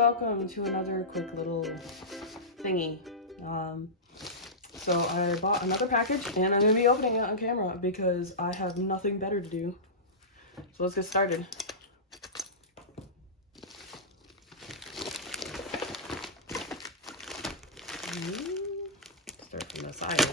welcome to another quick little thingy. So I bought another package and I'm going to be opening it on camera because I have nothing better to do. So let's get started. Start from the side.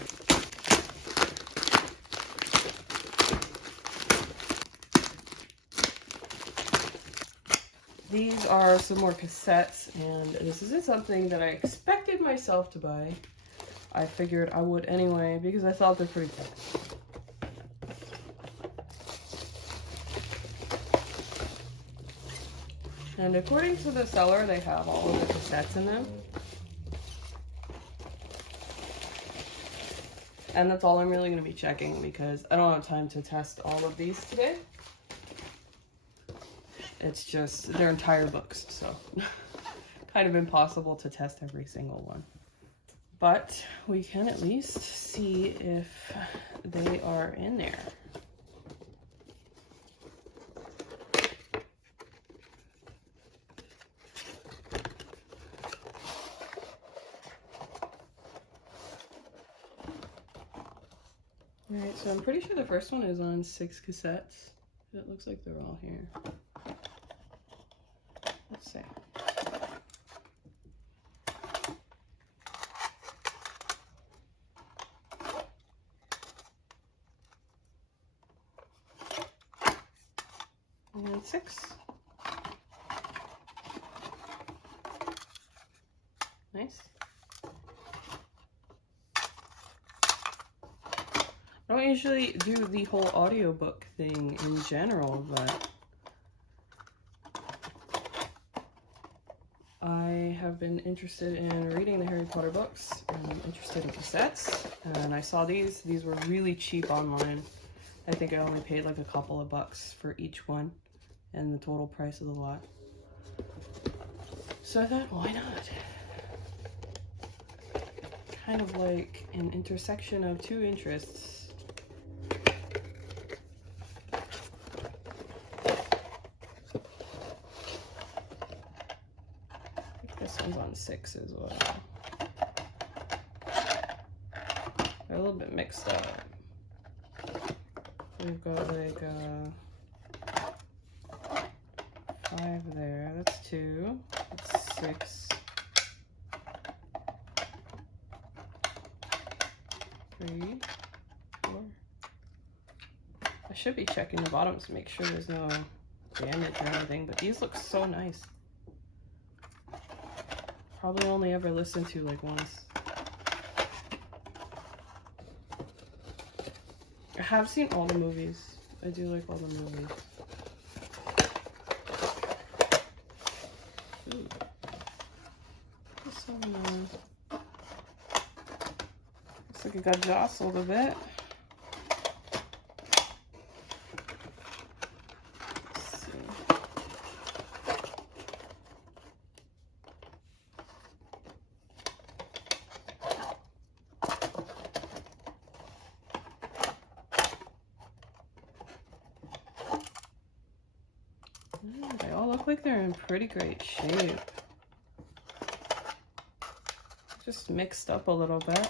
These are some more cassettes, and this isn't something that I expected myself to buy. I figured I would anyway because I thought they're pretty cool. And according to the seller, they have all of the cassettes in them. And that's all I'm really going to be checking because I don't have time to test all of these today. It's just, they're entire books, so kind of impossible to test every single one. But we can at least see if they are in there. Alright, so I'm pretty sure the first one is on 6 cassettes. It looks like they're all here. Let's see. And 6. Nice. I don't usually do the whole audiobook thing in general, but I have been interested in reading the Harry Potter books, and I'm interested in cassettes, and I saw these. These were really cheap online. I think I only paid like a couple of bucks for each one, and the total price of the lot. So I thought, why not? Kind of like an intersection of two interests. This one's on 6 as well. They're a little bit mixed up. We've got like 5 there. That's 2. That's 6. 3, 4. I should be checking the bottoms to make sure there's no damage or anything, but these look so nice. Probably only ever listened to like once. I have seen all the movies. I do like all the movies. Ooh. This one looks like it got jostled a bit. They all look like they're in pretty great shape. Just mixed up a little bit.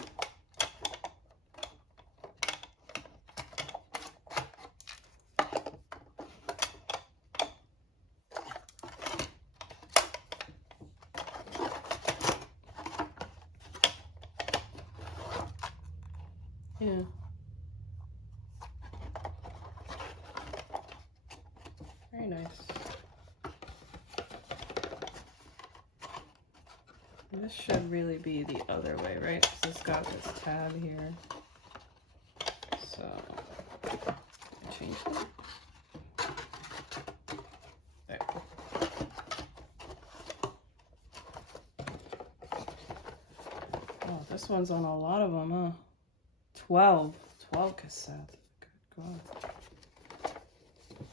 Yeah. Very nice. This should really be the other way, right? Because it's got this tab here. So, change that. There. Oh, this one's on a lot of them, huh? 12 cassettes. Good God.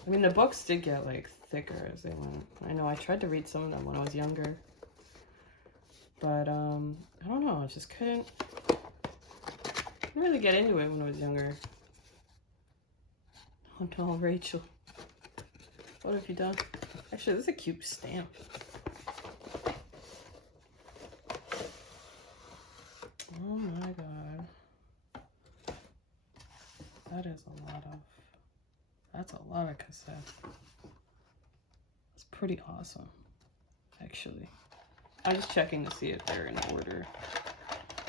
I mean, the books did get like thicker as they went. I know I tried to read some of them when I was younger. But, I don't know, I just couldn't really get into it when I was younger. Oh no, Rachel. What have you done? Actually, this is a cute stamp. pretty awesome, actually. I'm just checking to see if they're in order.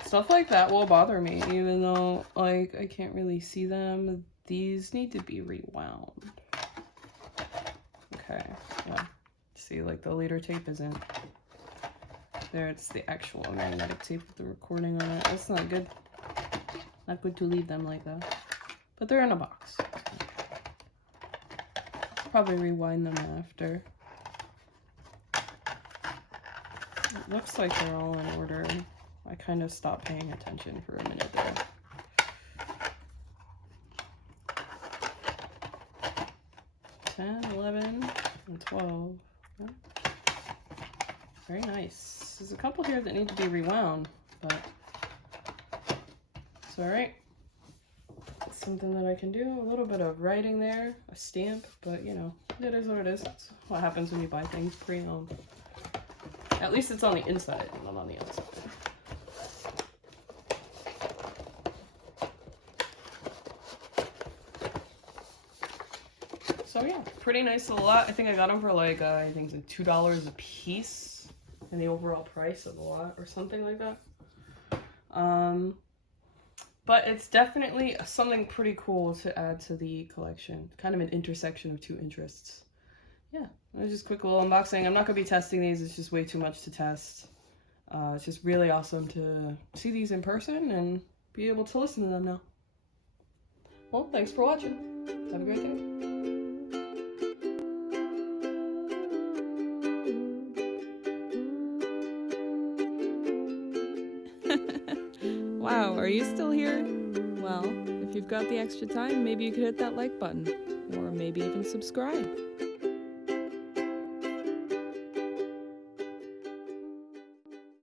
Stuff like that will bother me, even though, like, I can't really see them. These need to be rewound. Okay, yeah. See, like, the leader tape isn't there. It's the actual magnetic tape with the recording on it. That's not good. Not good to leave them like that. But they're in a box. Probably rewind them after. It looks like they're all in order. I kind of stopped paying attention for a minute there. $10, $11, and $12. Yeah. Very nice. There's a couple here that need to be rewound, but it's alright. It's something that I can do. A little bit of writing there, a stamp, but you know, it is what it is. It's what happens when you buy things pre-owned. At least it's on the inside, not on the outside. So yeah, pretty nice little lot. I think I got them for like, I think it's like $2 a piece in the overall price of the lot or something like that. But it's definitely something pretty cool to add to the collection. Kind of an intersection of two interests. Yeah, it was just a quick little unboxing. I'm not going to be testing these. It's just way too much to test. It's just really awesome to see these in person and be able to listen to them now. Well, thanks for watching. Have a great day. Wow, are you still here? Well, if you've got the extra time, maybe you could hit that like button, or maybe even subscribe.